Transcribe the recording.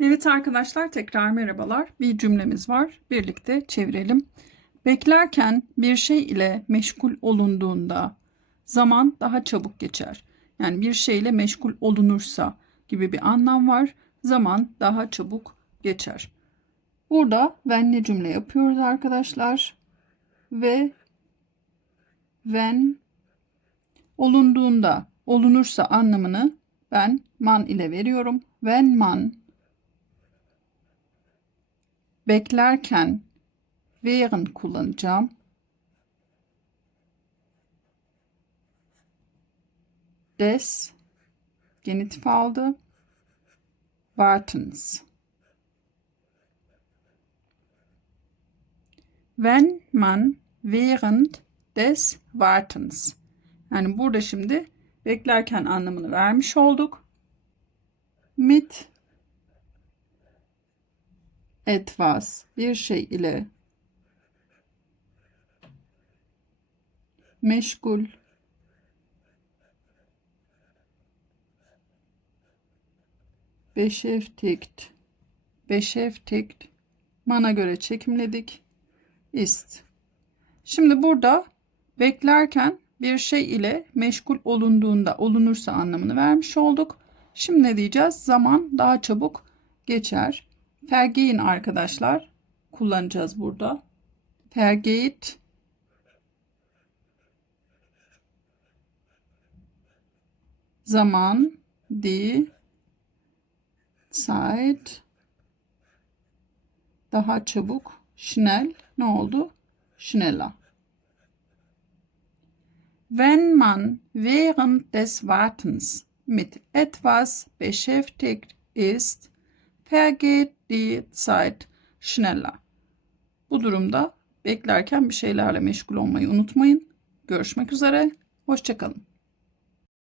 Evet arkadaşlar tekrar merhabalar. Bir cümlemiz var. Birlikte çevirelim. Beklerken bir şey ile meşgul olunduğunda zaman daha çabuk geçer. Yani bir şeyle meşgul olunursa gibi bir anlam var. Zaman daha çabuk geçer. Burada when ne cümle yapıyoruz arkadaşlar. Ve when olunduğunda, olunursa anlamını ben man ile veriyorum. When man beklerken wären kullanacağım. Des genitif aldı. Wartens. Wenn man während des Wartens. Yani burada şimdi beklerken anlamını vermiş olduk. Mit etwas bir şey ile meşgul beschäftigt beschäftigt mana göre çekimledik ist. Şimdi burada beklerken bir şey ile meşgul olunduğunda olunursa anlamını vermiş olduk. Şimdi ne diyeceğiz? Zaman daha çabuk geçer. Vergehen arkadaşlar kullanacağız burada. Vergeht zaman die Zeit daha çabuk schnell ne oldu? Schneller. Wenn man während des Wartens mit etwas beschäftigt ist, vergeht die Zeit schneller. Bu durumda beklerken bir şeylerle meşgul olmayı unutmayın. Görüşmek üzere, hoşçakalın.